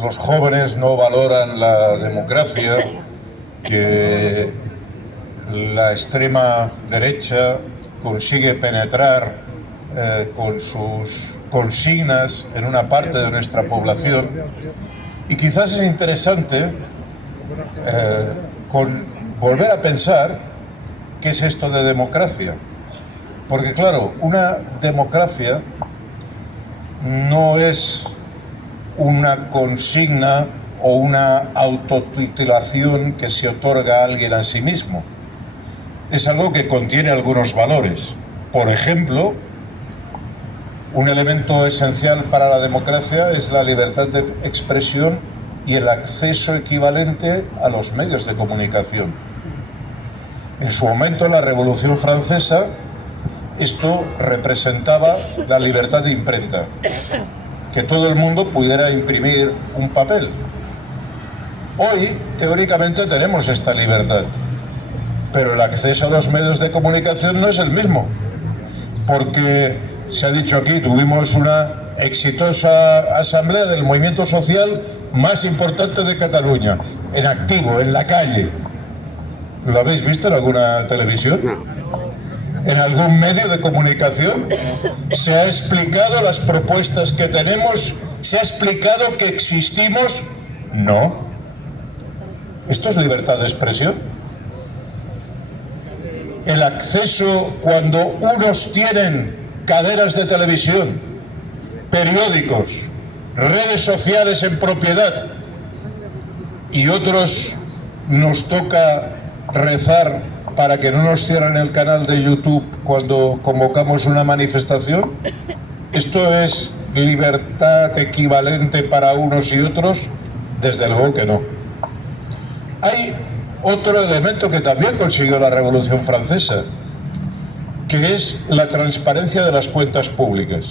los jóvenes no valoran la democracia, que la extrema derecha consigue penetrar con sus consignas en una parte de nuestra población, y quizás es interesante volver a pensar qué es esto de democracia, porque claro, una democracia no es una consigna o una autotitulación que se otorga a alguien a sí mismo. Es algo que contiene algunos valores. Por ejemplo, un elemento esencial para la democracia es la libertad de expresión y el acceso equivalente a los medios de comunicación. En su momento, en la Revolución Francesa, esto representaba la libertad de imprenta, que todo el mundo pudiera imprimir un papel. Hoy, teóricamente, tenemos esta libertad, pero el acceso a los medios de comunicación no es el mismo, porque se ha dicho aquí, tuvimos una exitosa asamblea del movimiento social más importante de Cataluña, en activo, en la calle. ¿Lo habéis visto en alguna televisión? ¿En algún medio de comunicación? ¿Se ha explicado las propuestas que tenemos? ¿Se ha explicado que existimos? No. ¿Esto es libertad de expresión? El acceso, cuando unos tienen cadenas de televisión, periódicos, redes sociales en propiedad, y otros nos toca rezar para que no nos cierren el canal de YouTube cuando convocamos una manifestación, ¿esto es libertad equivalente para unos y otros? Desde luego que no. Hay otro elemento que también consiguió la Revolución Francesa, que es la transparencia de las cuentas públicas.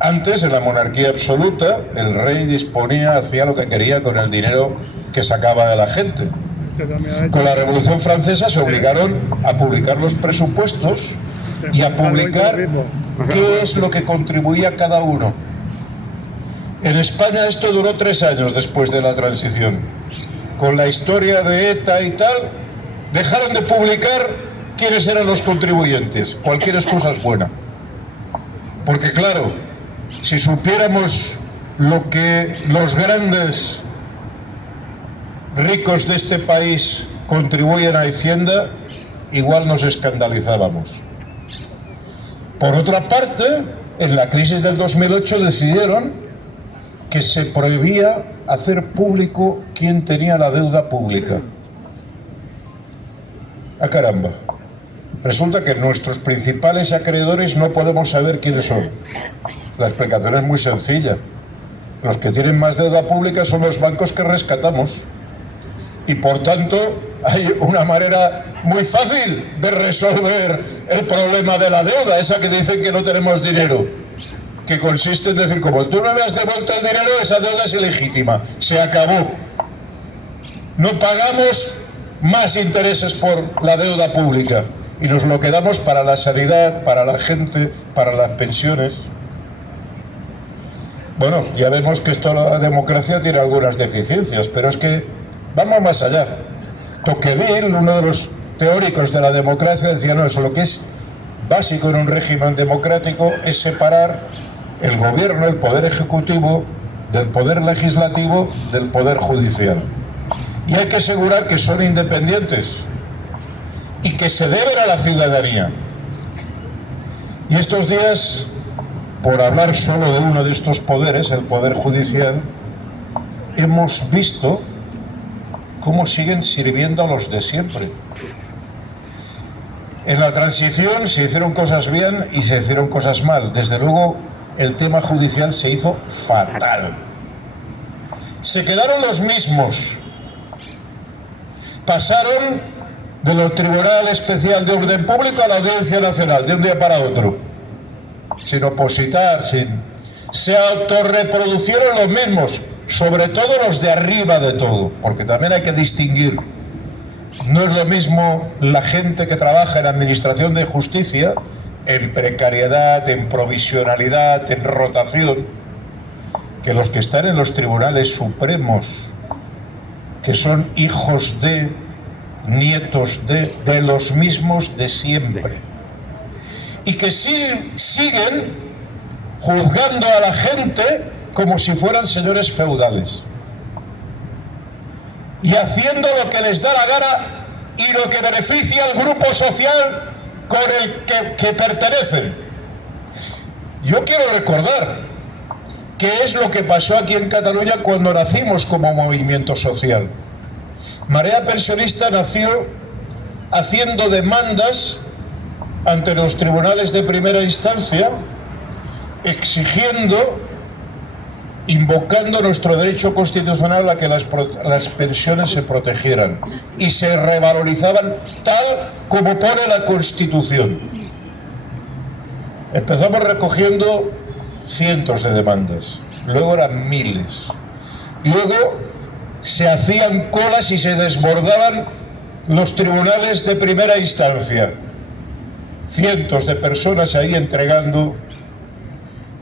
Antes, en la monarquía absoluta, el rey disponía, hacía lo que quería con el dinero que sacaba de la gente. Con la Revolución Francesa se obligaron a publicar los presupuestos y a publicar qué es lo que contribuía cada uno. En España esto duró 3 años después de la transición. Con la historia de ETA y tal, dejaron de publicar quiénes eran los contribuyentes. Cualquier excusa es buena. Porque claro, si supiéramos lo que los grandes ricos de este país contribuyen a Hacienda, igual nos escandalizábamos. Por otra parte, en la crisis del 2008 decidieron que se prohibía hacer público quién tenía la deuda pública. ¡Ah, caramba! Resulta que nuestros principales acreedores no podemos saber quiénes son. La explicación es muy sencilla. Los que tienen más deuda pública son los bancos que rescatamos. Y por tanto hay una manera muy fácil de resolver el problema de la deuda, esa que dicen que no tenemos dinero, que consiste en decir, como tú no me has devuelto el dinero, esa deuda es ilegítima, se acabó. No pagamos más intereses por la deuda pública y nos lo quedamos para la sanidad, para la gente, para las pensiones. Bueno, ya vemos que esto, la democracia tiene algunas deficiencias, pero es que vamos más allá. Tocqueville, uno de los teóricos de la democracia, decía, no, eso lo que es básico en un régimen democrático es separar el gobierno, el poder ejecutivo, del poder legislativo, del poder judicial. Y hay que asegurar que son independientes y que se deben a la ciudadanía. Y estos días, por hablar solo de uno de estos poderes, el poder judicial, hemos visto cómo siguen sirviendo a los de siempre. En la transición se hicieron cosas bien y se hicieron cosas mal. Desde luego, el tema judicial se hizo fatal. Se quedaron los mismos. Pasaron de los Tribunal Especial de Orden Público a la Audiencia Nacional, de un día para otro. Sin opositar, se autorreproducieron los mismos, sobre todo los de arriba de todo, porque también hay que distinguir. No es lo mismo la gente que trabaja en administración de justicia, en precariedad, en provisionalidad, en rotación, que los que están en los tribunales supremos, que son hijos de, nietos de los mismos de siempre, y que siguen juzgando a la gente como si fueran señores feudales, y haciendo lo que les da la gana y lo que beneficia al grupo social con el que pertenecen. Yo quiero recordar qué es lo que pasó aquí en Cataluña cuando nacimos como movimiento social. Marea Pensionista nació haciendo demandas ante los tribunales de primera instancia, exigiendo, invocando nuestro derecho constitucional a que las pensiones se protegieran y se revalorizaban tal como pone la Constitución. Empezamos recogiendo cientos de demandas, luego eran miles, luego se hacían colas y se desbordaban los tribunales de primera instancia, cientos de personas ahí entregando.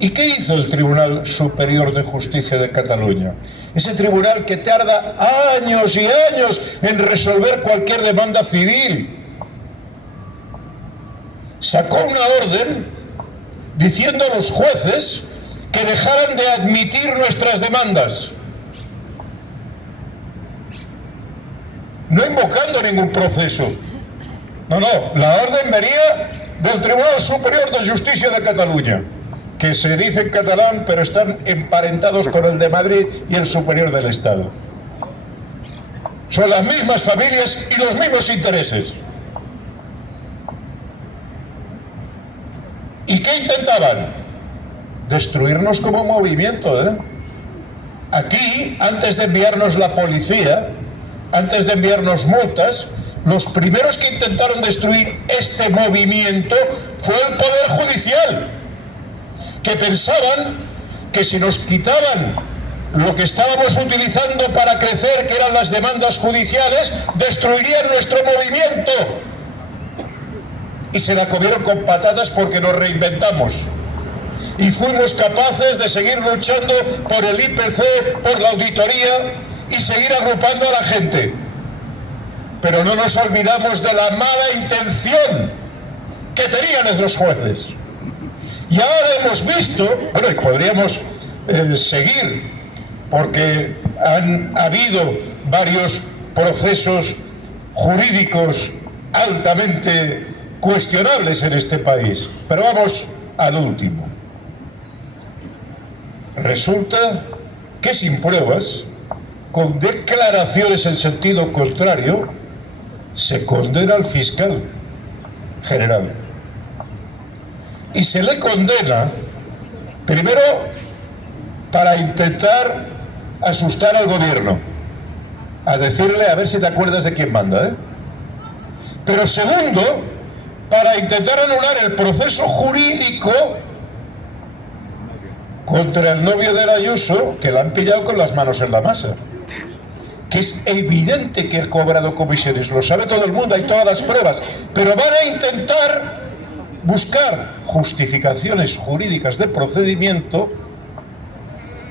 ¿Y qué hizo el Tribunal Superior de Justicia de Cataluña? Ese tribunal que tarda años y años en resolver cualquier demanda civil. Sacó una orden diciendo a los jueces que dejaran de admitir nuestras demandas. No invocando ningún proceso. No, la orden venía del Tribunal Superior de Justicia de Cataluña, que se dice en catalán, pero están emparentados con el de Madrid y el Superior del Estado. Son las mismas familias y los mismos intereses. ¿Y qué intentaban? Destruirnos como movimiento, ¿eh? Aquí, antes de enviarnos la policía, antes de enviarnos multas, los primeros que intentaron destruir este movimiento fue el Poder Judicial, que pensaban que si nos quitaban lo que estábamos utilizando para crecer, que eran las demandas judiciales, destruirían nuestro movimiento. Y se la comieron con patatas porque nos reinventamos. Y fuimos capaces de seguir luchando por el IPC, por la auditoría y seguir agrupando a la gente. Pero no nos olvidamos de la mala intención que tenían los jueces. Y ahora hemos visto, bueno, y podríamos seguir, porque han habido varios procesos jurídicos altamente cuestionables en este país. Pero vamos al último. Resulta que sin pruebas, con declaraciones en sentido contrario, se condena al fiscal general. Y se le condena, primero, para intentar asustar al gobierno, a decirle a ver si te acuerdas de quién manda, ¿eh? Pero segundo, para intentar anular el proceso jurídico contra el novio de Ayuso, que la han pillado con las manos en la masa. Que es evidente que ha cobrado comisiones, lo sabe todo el mundo, hay todas las pruebas, pero van a intentar buscar justificaciones jurídicas de procedimiento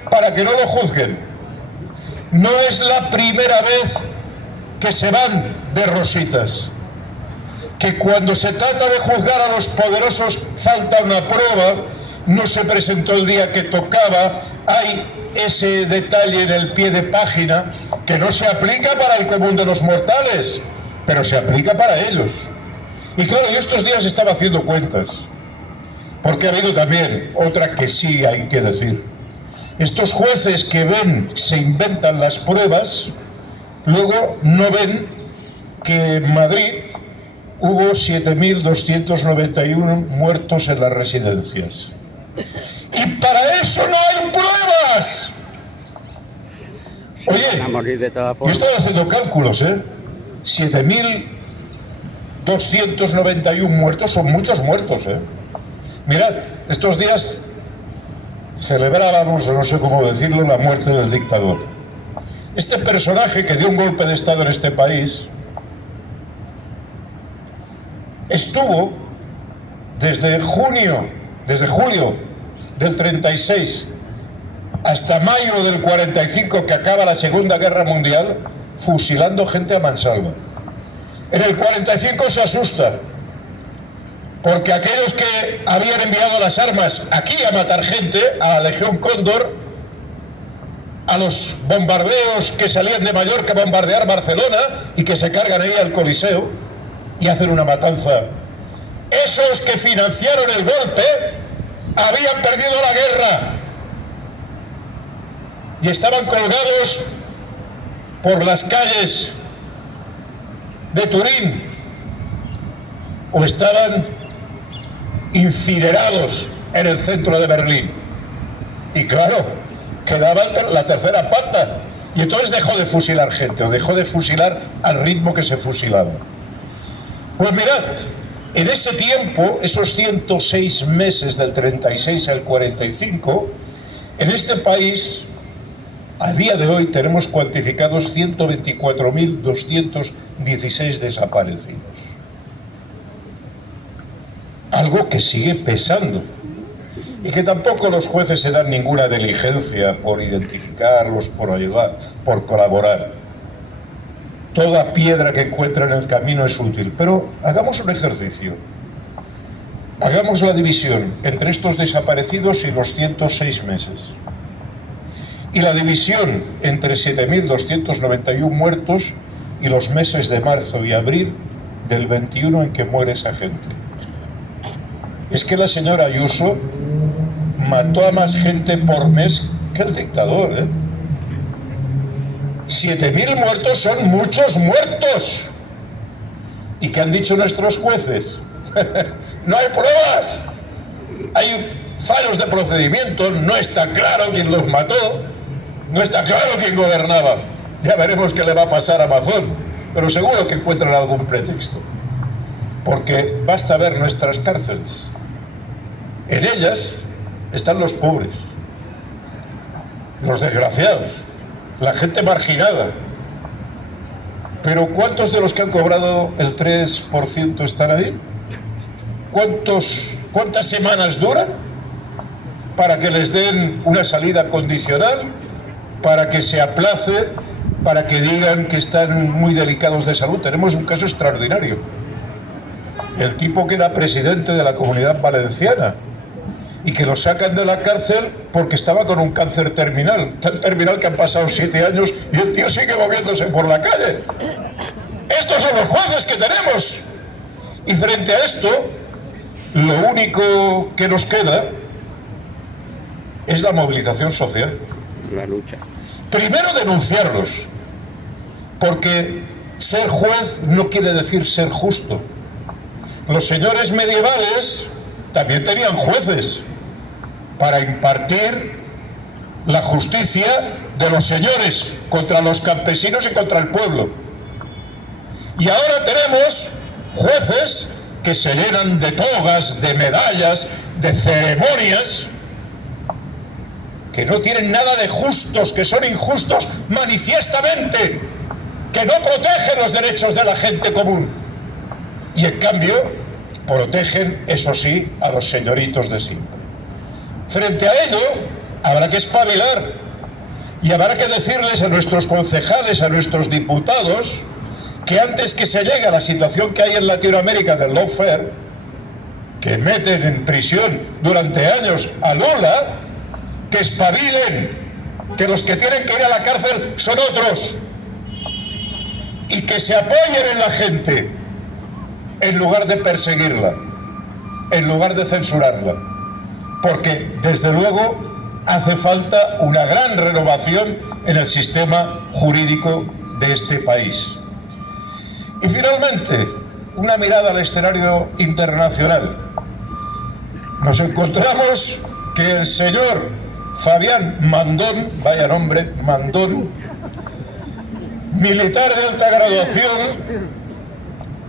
para que no lo juzguen. No es la primera vez que se van de rositas, que cuando se trata de juzgar a los poderosos falta una prueba, no se presentó el día que tocaba, hay ese detalle en el pie de página que no se aplica para el común de los mortales, pero se aplica para ellos. Y claro, yo estos días estaba haciendo cuentas, porque ha habido también otra que sí hay que decir. Estos jueces que ven, se inventan las pruebas, luego no ven que en Madrid hubo 7.291 muertos en las residencias. Y para eso no hay pruebas. Oye, yo estoy haciendo cálculos, ¿eh? 7.291 muertos son muchos muertos, ¿eh? Mirad, estos días celebrábamos, no sé cómo decirlo, la muerte del dictador. Este personaje que dio un golpe de estado en este país estuvo desde julio del 36 hasta mayo del 45, que acaba la Segunda Guerra Mundial, fusilando gente a mansalva. En el 45 se asusta, porque aquellos que habían enviado las armas aquí a matar gente, a la Legión Cóndor, a los bombardeos que salían de Mallorca a bombardear Barcelona y que se cargan ahí al Coliseo y hacen una matanza, esos que financiaron el golpe habían perdido la guerra y estaban colgados por las calles de Turín o estaban incinerados en el centro de Berlín. Y claro, quedaba la tercera pata, y entonces dejó de fusilar gente, o dejó de fusilar al ritmo que se fusilaba. Pues mirad, en ese tiempo, esos 106 meses del 36 al 45, en este país, a día de hoy, tenemos cuantificados 124.216 desaparecidos. Algo que sigue pesando y que tampoco los jueces se dan ninguna diligencia por identificarlos, por ayudar, por colaborar. Toda piedra que encuentran en el camino es útil, pero hagamos un ejercicio. Hagamos la división entre estos desaparecidos y los 106 meses. Y la división entre 7.291 muertos y los meses de marzo y abril del 21 en que muere esa gente. Es que la señora Ayuso mató a más gente por mes que el dictador, ¿eh? 7.000 muertos son muchos muertos. ¿Y qué han dicho nuestros jueces? No hay pruebas. Hay fallos de procedimiento, no está claro quién los mató, no está claro quién gobernaba. Ya veremos qué le va a pasar a Mazón, pero seguro que encuentran algún pretexto. Porque basta ver nuestras cárceles. En ellas están los pobres, los desgraciados, la gente marginada. Pero ¿cuántos de los que han cobrado el 3% están ahí? ¿Cuántas semanas duran para que les den una salida condicional, para que se aplace, para que digan que están muy delicados de salud? Tenemos un caso extraordinario. El tipo que era presidente de la Comunidad Valenciana y que lo sacan de la cárcel porque estaba con un cáncer terminal, tan terminal que han pasado 7 años y el tío sigue moviéndose por la calle. Estos son los jueces que tenemos. Y frente a esto, lo único que nos queda es la movilización social. La lucha. Primero denunciarlos, porque ser juez no quiere decir ser justo. Los señores medievales también tenían jueces para impartir la justicia de los señores contra los campesinos y contra el pueblo. Y ahora tenemos jueces que se llenan de togas, de medallas, de ceremonias, que no tienen nada de justos, que son injustos manifiestamente, que no protegen los derechos de la gente común. Y en cambio, protegen, eso sí, a los señoritos de siempre. Frente a ello, habrá que espabilar y habrá que decirles a nuestros concejales, a nuestros diputados, que antes que se llegue a la situación que hay en Latinoamérica del lawfare, que meten en prisión durante años a Lula, que espabilen, que los que tienen que ir a la cárcel son otros, y que se apoyen en la gente en lugar de perseguirla, en lugar de censurarla, porque desde luego hace falta una gran renovación en el sistema jurídico de este país. Y finalmente, una mirada al escenario internacional. Nos encontramos que el señor Fabián Mandón, vaya nombre, Mandón, militar de alta graduación,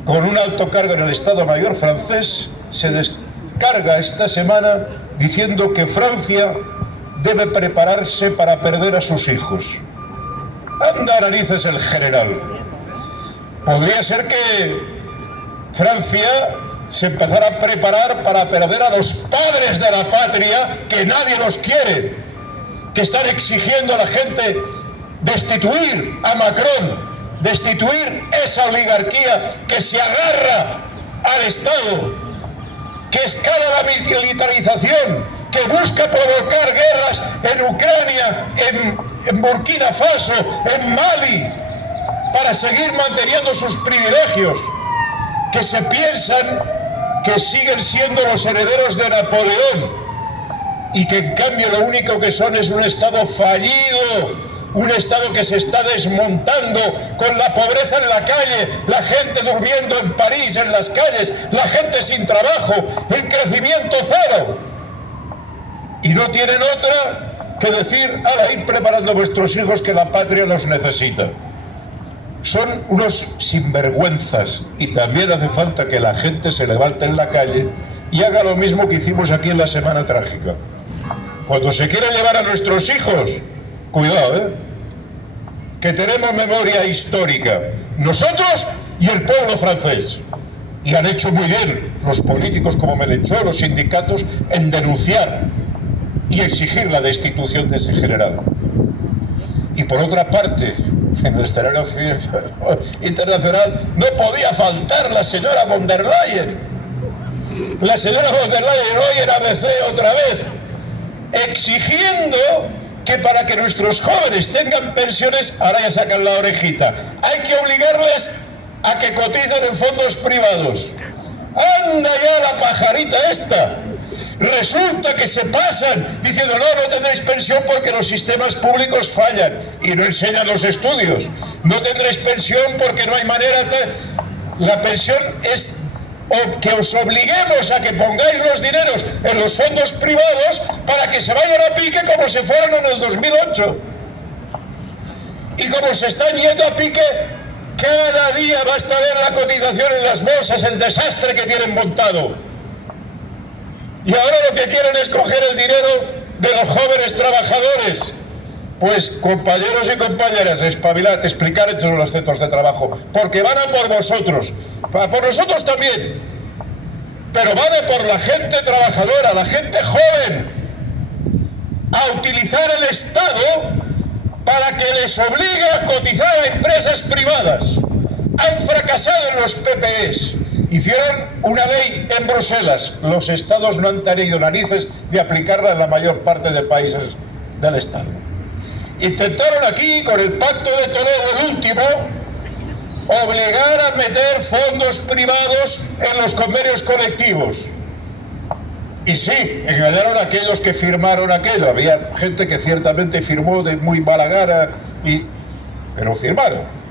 con un alto cargo en el Estado Mayor francés, se descarga esta semana diciendo que Francia debe prepararse para perder a sus hijos. Anda narices el general. Podría ser que Francia se empezara a preparar para perder a los padres de la patria, que nadie los quiere, que están exigiendo a la gente destituir a Macron, destituir esa oligarquía que se agarra al Estado, que escala la militarización, que busca provocar guerras en Ucrania, en Burkina Faso, en Mali, para seguir manteniendo sus privilegios, que se piensan que siguen siendo los herederos de Napoleón y que en cambio lo único que son es un Estado fallido, un Estado que se está desmontando con la pobreza en la calle, la gente durmiendo en París, en las calles, la gente sin trabajo, en crecimiento cero. Y no tienen otra que decir, ahora ir preparando a vuestros hijos que la patria los necesita. Son unos sinvergüenzas y también hace falta que la gente se levante en la calle y haga lo mismo que hicimos aquí en la Semana Trágica. Cuando se quiera llevar a nuestros hijos, cuidado, que tenemos memoria histórica, nosotros y el pueblo francés. Y han hecho muy bien los políticos como Mélenchon, los sindicatos, en denunciar y exigir la destitución de ese general. Y por otra parte, en el escenario internacional no podía faltar la señora von der Leyen. La señora von der Leyen hoy en ABC otra vez, exigiendo que para que nuestros jóvenes tengan pensiones, ahora ya sacan la orejita, hay que obligarles a que coticen en fondos privados. ¡Anda ya la pajarita esta! Resulta que se pasan diciendo no tendréis pensión porque los sistemas públicos fallan y no enseñan los estudios. No tendréis pensión porque no hay manera de... La pensión es que os obliguemos a que pongáis los dineros en los fondos privados para que se vayan a pique como se fueron en el 2008. Y como se están yendo a pique, cada día basta ver la cotización en las bolsas, el desastre que tienen montado. Y ahora lo que quieren es coger el dinero de los jóvenes trabajadores. Pues compañeros y compañeras, espabilad, explicar esto en los centros de trabajo, porque van a por vosotros, por nosotros también, pero van a por la gente trabajadora, la gente joven, a utilizar el Estado para que les obligue a cotizar a empresas privadas. Han fracasado en los PPEs. Hicieron una ley en Bruselas. Los estados no han tenido narices de aplicarla en la mayor parte de países del Estado. Intentaron aquí, con el Pacto de Toledo, el último, obligar a meter fondos privados en los convenios colectivos. Y sí, engañaron a aquellos que firmaron aquello. Había gente que ciertamente firmó de muy mala gana, pero firmaron.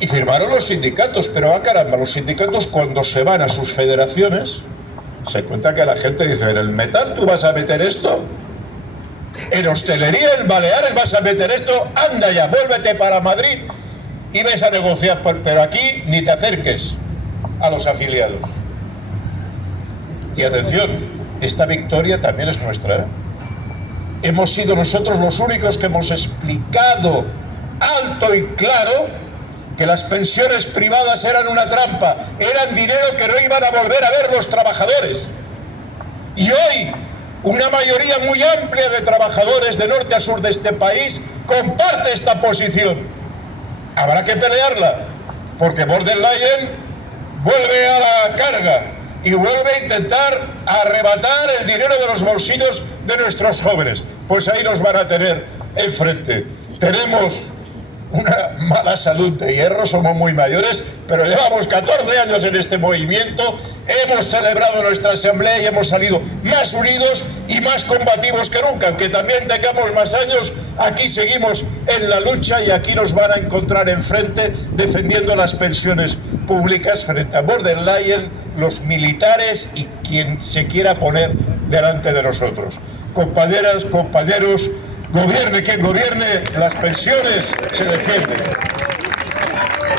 Y firmaron los sindicatos, pero caramba, los sindicatos cuando se van a sus federaciones se cuenta que la gente dice, en el metal tú vas a meter esto, en hostelería, en Baleares vas a meter esto, anda ya, vuélvete para Madrid y ves a negociar, pero aquí ni te acerques a los afiliados. Y atención, esta victoria también es nuestra, ¿eh? Hemos sido nosotros los únicos que hemos explicado alto y claro que las pensiones privadas eran una trampa, eran dinero que no iban a volver a ver los trabajadores. Y hoy, una mayoría muy amplia de trabajadores de norte a sur de este país comparte esta posición. Habrá que pelearla, porque von der Leyen vuelve a la carga y vuelve a intentar arrebatar el dinero de los bolsillos de nuestros jóvenes. Pues ahí nos van a tener enfrente. Tenemos una mala salud de hierro, somos muy mayores, pero llevamos 14 años en este movimiento, hemos celebrado nuestra asamblea y hemos salido más unidos y más combativos que nunca. Aunque también tengamos más años, aquí seguimos en la lucha y aquí nos van a encontrar enfrente defendiendo las pensiones públicas frente a von der Leyen, los militares y quien se quiera poner delante de nosotros. Compañeras, compañeros, gobierne quien gobierne, las pensiones se defienden.